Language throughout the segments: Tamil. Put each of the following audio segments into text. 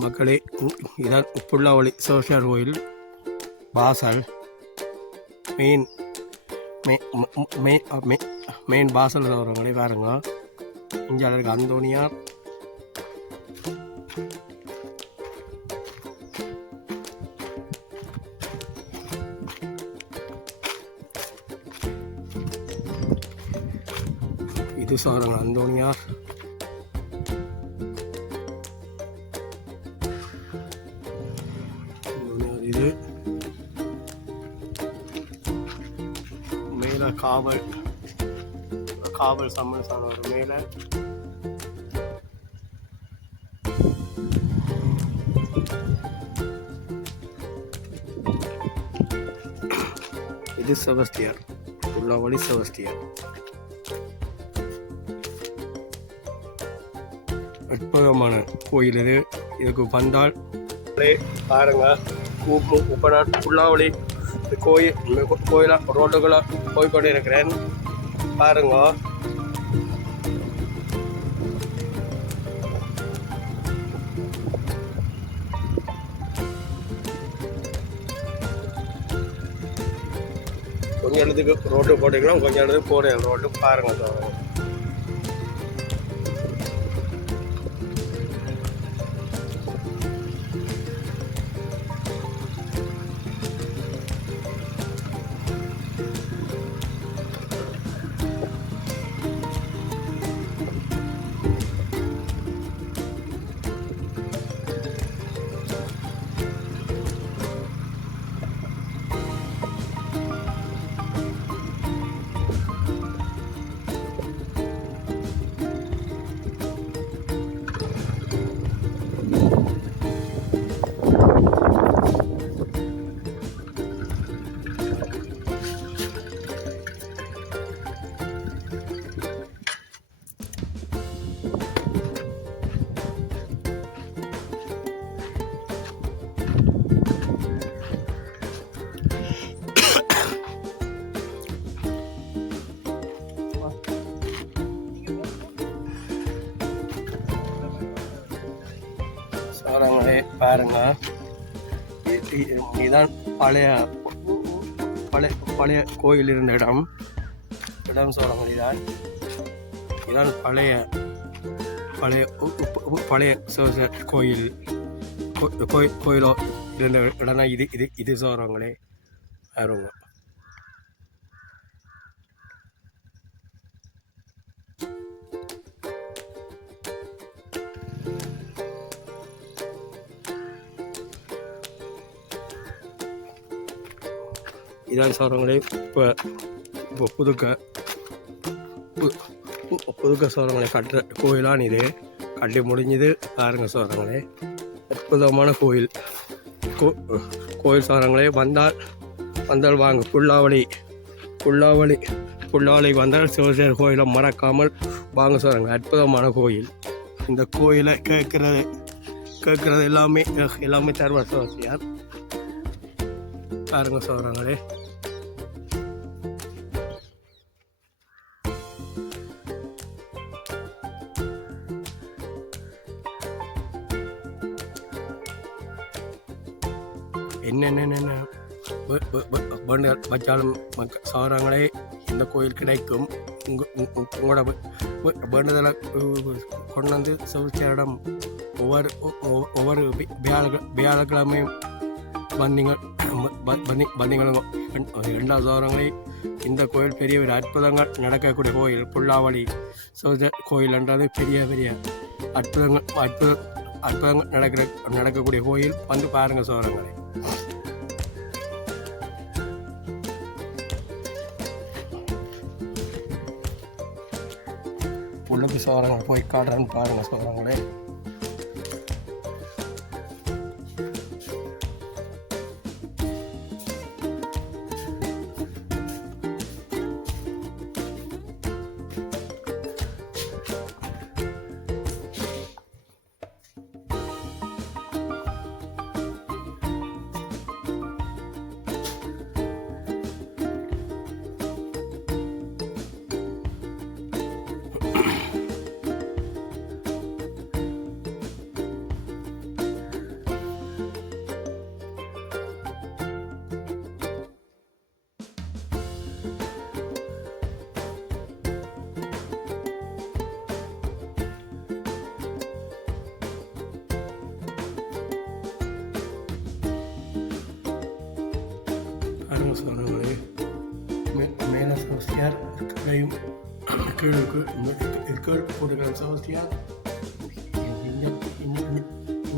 மக்களே, இதான் புல்லாவளி சிவசார் கோயில் வாசல். மெயின் மெயின் வாசல் வரவங்களே பாருங்க. இங்கே இருக்க அந்தோனியார், இது சாருங்க அந்தோனியார். இது மேலே காவல் சம்மன் ஒரு மேலே இது செபஸ்டியார், புல்லாவளி செபஸ்டியார். அற்புதமான கோயில் இது. இதுக்கு வந்தால் பாருங்க, உப்பநாட் புல்லாவளி கோயில ரோட்டுக்குள்ள போய்கொண்டே இருக்கிறேன். பாருங்க, கொஞ்சம் இடத்துக்கு ரோட்டு போட்டுக்கலாம், கொஞ்சம் இடத்துக்கு போகிறேன் ரோட்டு. பாருங்க சார், சாரங்களே பாருங்க. இதுதான் பழைய கோயில் இருந்த இடம் சாரங்கள். இதான் பழைய கோயிலோ இருந்த இடம்னா இது சாரங்களே பாருங்க. இதான் சோரங்களே இப்போ புதுக்க சோரங்களை கட்டுற கோயிலான் இது. கட்டி முடிஞ்சது பாருங்க சோரங்களே. அற்புதமான கோயில் சோரங்களே. வந்தால் வாங்க, புல்லாவளி வந்தால் சிவசேர் கோயிலை மறக்காமல் வாங்க சோரங்க. அற்புதமான கோயில். இந்த கோயிலை கேட்கறது எல்லாமே தருவார் சிவசியார். பாருங்க சோரங்களே. என்னென்ன வச்சாலும் சாரங்களே இந்த கோயில் கிடைக்கும். உங்களோட வேண்டுதலை கொண்டு வந்து சிவசேரிடம் ஒவ்வொரு வியாழக்கிழமையும் வந்தீங்களும் 2 சாரங்களே. இந்த கோயில் பெரிய ஒரு அற்புதங்கள் நடக்கக்கூடிய கோயில். புல்லாவளி சிவசேர் கோயில்ன்றது பெரிய அற்புதங்கள் நடக்கக்கூடிய கோயில். வந்து பாருங்க சோரங்களே. உள்ளுக்கு சோரங்கள் போய் காட்டுறேன்னு பாருங்க சோரங்களே. பாருங்க சோழங்களே மேலே சவஸ்தியார் கடையும் கீழுக்கு கீழ் போட்டுக்கிற சவஸ்தியார்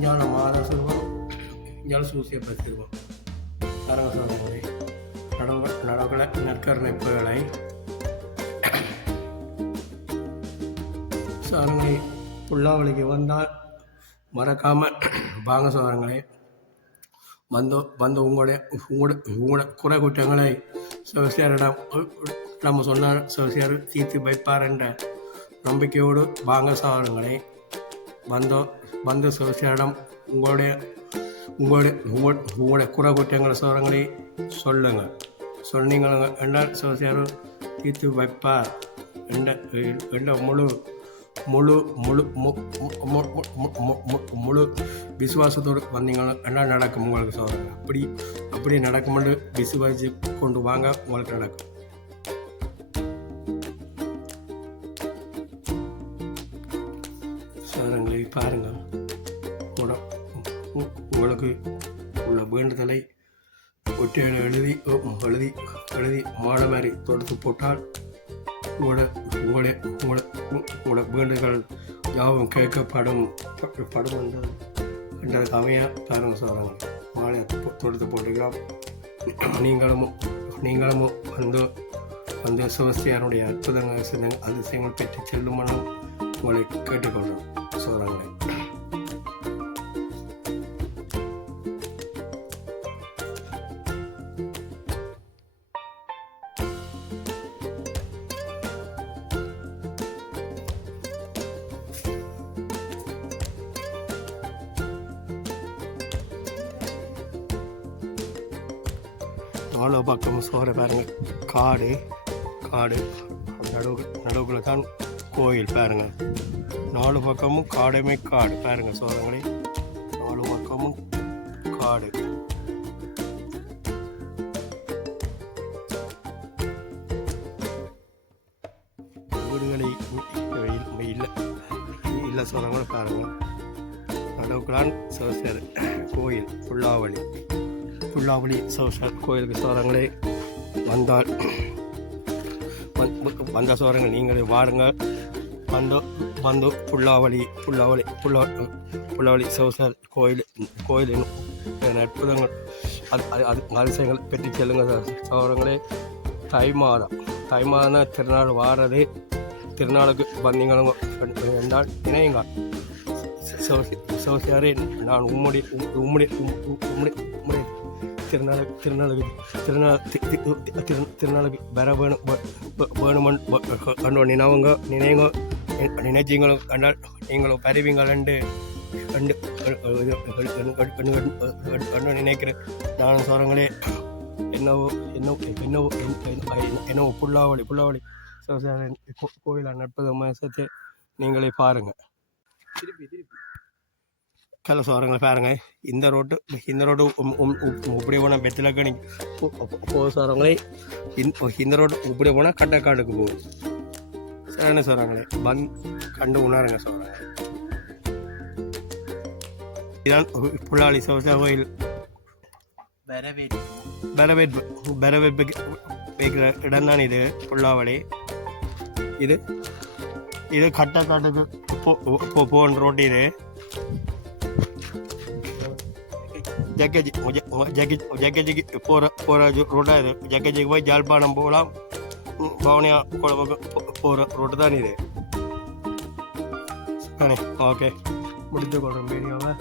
ஞான மாதா சொல்லுவோம் ஞான சூசியை பற்றிடுவோம் பாருங்க சோழங்களே நடவுகளை நற்கரணை புயலை சோழங்களை புல்லாவளிக்கு வந்தால் மறக்காமல் வாங்க சோழங்களே வந்து உங்களுடைய குறை குற்றங்களை சிவசியாரிடம் நம்ம சொன்னார் சிவசியார் தீர்த்து வைப்பார் என்ற நம்பிக்கையோடு வாங்க சோழங்களே வந்து சிவசியாரிடம் உங்களுடைய குறை குற்றங்களை சோழங்களை சொல்லுங்கள் சொன்னீங்க என்றால் சிவசியார் தீர்த்து வைப்பார் என்ற முழு விசுவாசத்தோடு வந்தீங்கன்னா என்ன நடக்கும் உங்களுக்கு சொல்கிறாங்க அப்படி நடக்கும்போது விசுவாசி கொண்டு வாங்க உங்களுக்கு நடக்கும். சோதரங்களை பாருங்க உங்களுக்கு உள்ள வேண்டுதலை ஒற்றையில எழுதி மாலை மாதிரி தொடுத்து போட்டால் உங்களோட வேண்டுகள் யாவும் கேட்கப்படும் என்றதுக்கு அமையா பாருங்க சொல்கிறாங்க மாலையை தொடுத்து போட்டுக்கலாம். நீங்களும் வந்து சிவஸ்தியாருடைய அற்புதங்கள் அதிசயங்கள் பெற்று செல்லுமானும் உங்களை கேட்டுக்கொள்கிறோம் சொல்கிறாங்க. நாலு பக்கம் சோற பாருங்க காடு நடுவுக்குள்ள தான் கோயில் பாருங்க. நாலு பக்கமும் காடுமே காடு பாருங்க சோழங்களே நாலு பக்கமும் காடு. வீடுகளை இல்லை சோழங்களே பாருங்க. நடுவுக்குள்ளான் சிவசேர் கோயில் புல்லாவளி சிவசார் கோயிலுக்கு சோழங்களே வந்த சோழங்கள் நீங்களே வாருங்க. வந்து புல்லாவளி சிவசார் கோயிலின் அற்புதங்கள் அதிசயங்கள் பெற்று செல்லுங்க சோழங்களே. தை மாதம் திருநாள் வாரது திருநாளுக்கு வந்தீங்களும் என்றால் இணையுங்க. சிவசாரே நான் உம்முடைய திருநாளுக்கு வர வேணுமன் நினைச்சீங்களும் கண்டால் நீங்களும் பருவீங்கள் நினைக்கிறேன். நானும் சொல்கிறங்களே என்னவோ புல்லாவளி கோயிலான அற்புதமாக சேர்த்து நீங்களே பாருங்கள். கல சோரங்களை பாருங்க. இந்த ரோட்டு இப்படி போனால் பெத்தலக்கணி போக சோரங்களே. இந்த ரோட்டு இப்படி போனால் கட்டக்காடுக்கு போகுது. சரியான சோரங்களே கண்டு உணருங்க சோரங்க. இதுதான் புல்லாளி சிவசா கோயில் வரவேற்பு வைக்கிற இடம் தான் இது புல்லாவளி. இது கட்டக்காட்டுக்கு போகிற ரோட்டு. இது ஜக்கேஜிக்கு போகிற ரோட்டாக இது. ஜக்கேஜிக்கு போய் ஜாழ்ப்பாணம் போகலாம். பவனியா குழம்புக்கு போகிற ரோட்டு தான் இது. ஓகே முடித்து கொள்கிறோம் வீடியோவை.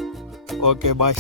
Okay bye.